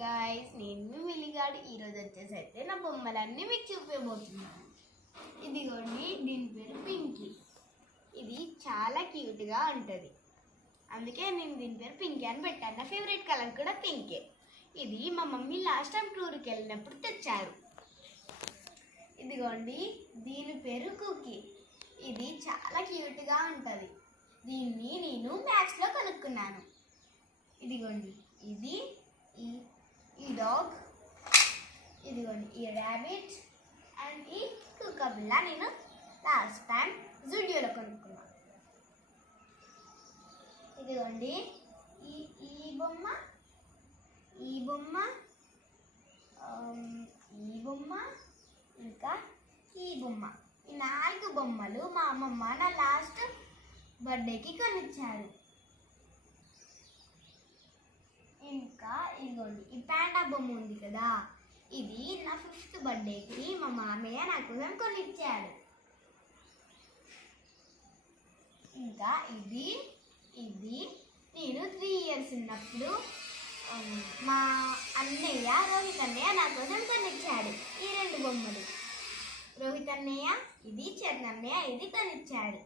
Guys, నేను మీ మిలిగాడు. ఈరోజు వచ్చేసి అయితే నా బొమ్మలన్నీ మీకు చూపించబోతున్నాను. ఇదిగోండి, దీని పేరు పింకీ. ఇది చాలా క్యూట్గా ఉంటుంది, అందుకే నేను దీని పేరు పింకీ అని పెట్టాను. నా ఫేవరెట్ కలర్ కూడా పింకే. ఇది మా మమ్మీ లాస్ట్ టైం టూర్కి వెళ్ళినప్పుడు తెచ్చారు. ఇదిగోండి, దీని పేరు కుకీ. ఇది చాలా క్యూట్గా ఉంటుంది. దీన్ని నేను మ్యాక్స్లో కొనుక్కున్నాను. ఇదిగోండి, ఇది ఈ డాగ్, ఇదిగోండి ఈ ర్యాబిట్ అండ్ ఈ కుక్కపిల్ల నేను లాస్ట్ టైం జూడియోలో కొనుక్కున్నాను. ఇదిగోండి ఈ ఈ బొమ్మ, ఈ బొమ్మ, ఈ బొమ్మ, ఇంకా ఈ బొమ్మ. ఈ 4 బొమ్మలు మా అమ్మమ్మ నా లాస్ట్ బర్త్డేకి కొనిచ్చారు. ఇంకా ఇదిగోండి ఈ ప్యాండా బొమ్మ ఉంది కదా, ఇది నా 5th బర్త్డేకి మా మామయ్య నా కోసం కొనిచ్చాడు. ఇంకా ఇది నేను 3 years ఉన్నప్పుడు మా అన్నయ్య రోహిత్ అన్నయ్య నా కోసం కొనిచ్చాడు. ఈ 2 బొమ్మలు రోహిత్ అన్నయ్య, ఇది చరణ్ అన్నయ్య, ఇది కొనిచ్చాడు.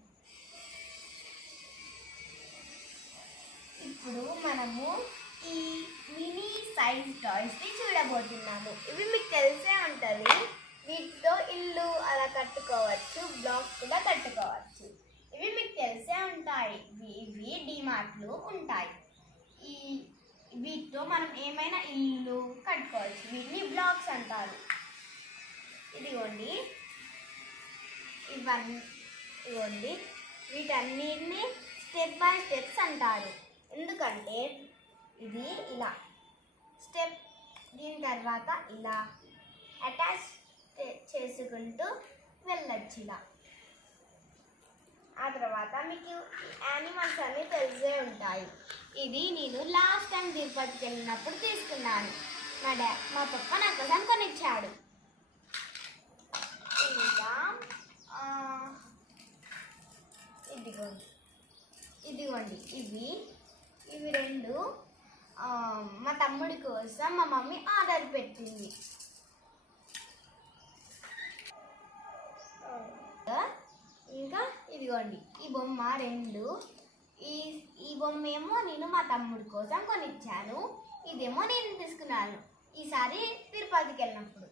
ఇప్పుడు మనము ఈ మినీ సైజ్ టాయ్స్ని చూడబోతున్నాము. ఇవి మీకు తెలిసే ఉంటుంది. వీటితో ఇల్లు అలా కట్టుకోవచ్చు, బ్లాక్స్ కూడా కట్టుకోవచ్చు. ఇవి మీకు తెలిసే ఉంటాయి. ఇవి డిమార్ట్లు ఉంటాయి. వీటితో మనం ఏమైనా ఇల్లు కట్టుకోవచ్చు. వీటిని బ్లాక్స్ అంటారు. ఇదిగోండి, ఇదిగోండి, వీటన్నిటిని స్టెప్ బై స్టెప్స్ అంటారు. ఎందుకంటే ఇది ఇలా స్టెప్, దీని తర్వాత ఇలా అటాచ్ చేసుకుంటూ వెళ్ళొచ్చు. ఇలా ఆ తర్వాత మీకు యానిమల్స్ అన్నీ తెలిసే ఉంటాయి. ఇది నేను లాస్ట్ టైం తిరుపతికి వెళ్ళినప్పుడు తీసుకున్నాను. మా పప్ప నా కోసం కొనిచ్చాడు. ఇంకా ఇదిగోండి ఇవి 2 మా తమ్ముడి కోసం మా మమ్మీ ఆర్డర్ పెట్టింది. ఇంకా ఇదిగోండి ఈ బొమ్మ 2. ఈ బొమ్మ ఏమో నేను మా తమ్ముడి కోసం కొనిచ్చాను. ఇదేమో నేను తీసుకున్నాను ఈసారి తిరుపతికి వెళ్ళినప్పుడు.